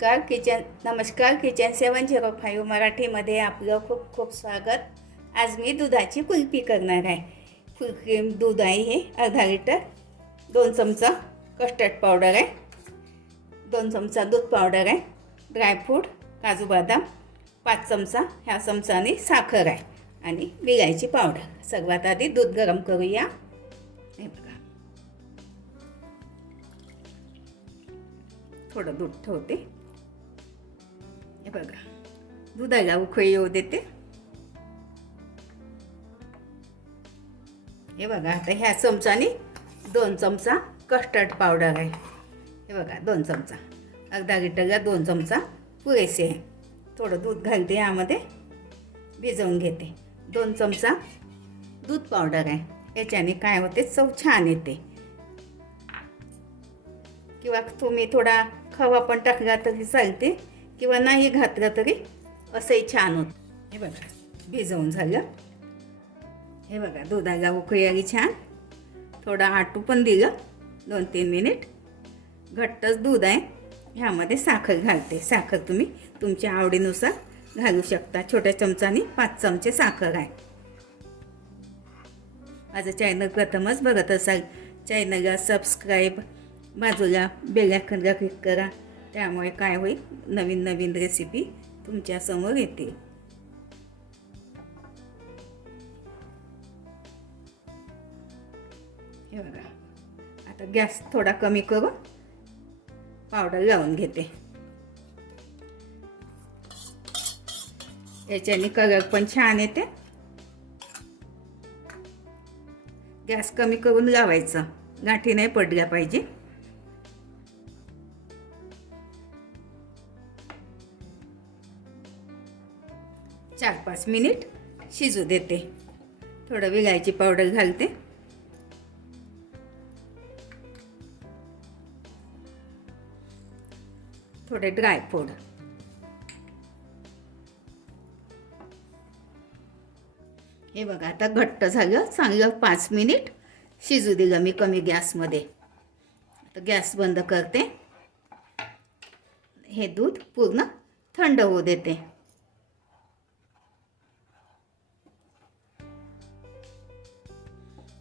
Car kitchen नमस्कार kitchen seven zero five मराठीमध्ये आपलं खूप खूप स्वागत. आज मी दुधाची कुल्फी करणार आहे. फुल क्रीम दूध आहे हे अर्धा लिटर. दोन चमचा कस्टर्ड पावडर आहे. दोन चमचा दूध पावडर आहे. ड्रायफ्रूट काजू बदाम. पाच चमचा ह्या चमचाने साखर आहे. आणि विलायची पावडर सर्वात आधी दूध गरम करूया. हे बघा. थोडं दूध ठेवते. हे बघा. दुधाला उखळी येऊ देते. हे बघा आता ह्या चमचाने दोन चमचा कस्टर्ड पावडर आहे. हे बघा दोन चमचा. अर्धा लिटरला दोन चमचा पुरेसे आहे. थोडं दूध घालते यामध्ये भिजवून घेते. दोन चमचा दूध पावडर आहे. याच्याने काय होते चव छान येते. किंवा तुम्ही थोडा खवा पण टाकला तरी चालते. किंवा नाही घातलं तरी असंही छान होत. हे बघा भिजवून झालं. हे बघा दुधाला उकळी आली छान. थोडं आटू पण दिलं दोन तीन मिनिट. घट्टच दूध आहे. ह्यामध्ये साखर घालते. साखर तुम्ही तुमच्या आवडीनुसार घालू शकता. छोट्या चमचानी पाच चमचे साखर आहे. माझं चॅनल प्रथमच बघत असाल चॅनलला सबस्क्राईब बाजूला बेल आयकॉनला क्लिक करा. त्यामुळे काय होईल? नवीन नवीन रेसिपी तुमच्यासमोर येतील हे बघा. आता गॅस थोडा कमी करून पावडर लावून घेते. याच्याने कलर पण छान येते. गॅस कमी करून लावायचं. गाठी नाही पडल्या पाहिजे. चार पाच मिनिट शिजू देते. थोडं विलायची पावडर घालते. थोडे ड्रायफ्रूट हे बघा आता घट्ट झालं. चांगलं पाच मिनिट शिजू दिलं मी कमी गॅसमध्ये. आता गॅस बंद करते. हे दूध पूर्ण थंड होऊ देते.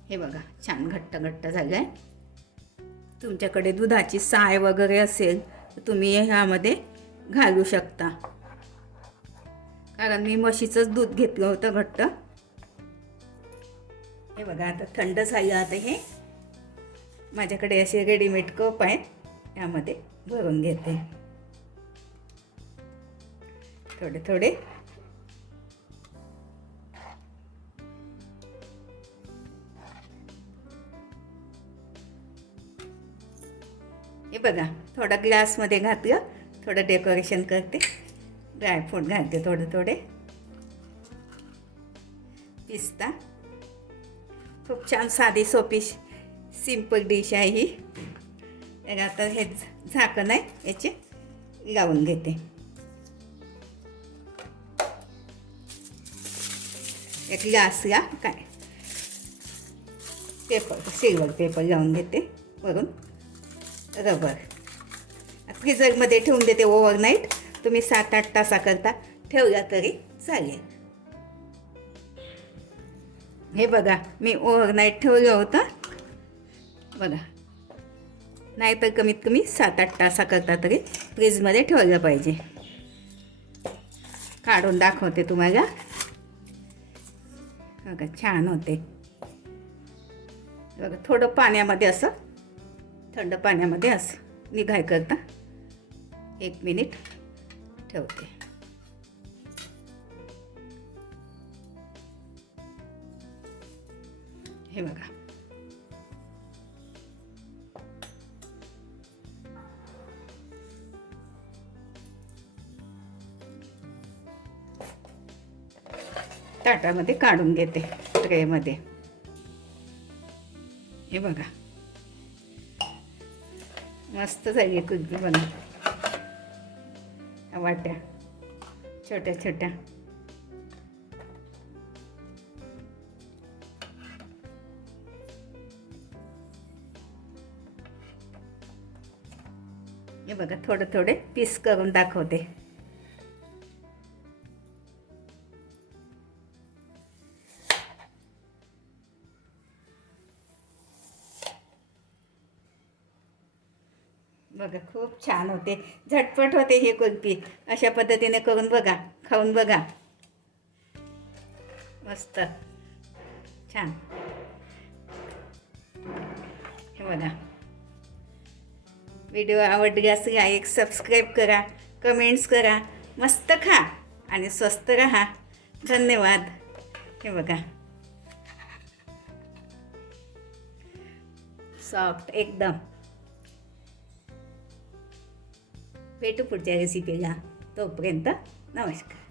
हे बघा छान घट्ट घट्ट झालं आहे तुमच्याकडे दुधाची साय वगैरे असेल तर तुम्ही ह्यामध्ये घालू शकता. कारण मी म्हशीचंच दूध घेतलं होतं घट्ट. हे बघा आता थंड झालं आता हे. माझ्याकडे असे रेडीमेड कप आहेत यामध्ये भरून घेते. थोडे थोडे. हे बघा थोडा ग्लासमध्ये घातलं थोडं डेकोरेशन करते. ड्रायफ्रूट घालते थोडे थोडे. पिस्ता. खूप छान साधी सोपी सिंपल डिश आहे ही. तर आता हे झाकण आहे याचे लावून घेते. एक ग्लासला काय? पेपर सिल्वर पेपर लावून घेते वरून. रबर. फ्रीजरमध्ये ठेवून देते ओव्हरनाईट तुम्ही सात आठ तासाकरता ठेवला तरी चालेल. हे बघा मी ओव्हरनाईट ठेवलं होतं. बघा. नाहीतर कमीत कमी सात आठ तासाकरता तरी फ्रीजमध्ये ठेवलं पाहिजे. काढून दाखवते तुम्हाला. बघा छान होते. बघा थोडं पाण्यामध्ये असं थंड पाण्यामध्ये असं निघाय करता. एक मिनिट ठेवते. हे बघा. ताटामध्ये काढून घेते ट्रेमध्ये. हे बघा. मस्त झाली कुल्फी बनव वाट्या. छोट्या छोट्या. हे बघा थोडे थोडे पीस करून दाखवते. बघा खूप छान होते. झटपट होते हे कुल्फी. अशा पद्धतीने करून बघा खाऊन बघा. मस्त. छान. हे बघा. व्हिडिओ आवडल्यास एक सबस्क्राईब करा कमेंट्स करा. मस्त खा आणि स्वस्त राहा. धन्यवाद. हे बघा. सॉफ्ट एकदम. भेटू पुढच्या रेसिपीला तोपर्यंत नमस्कार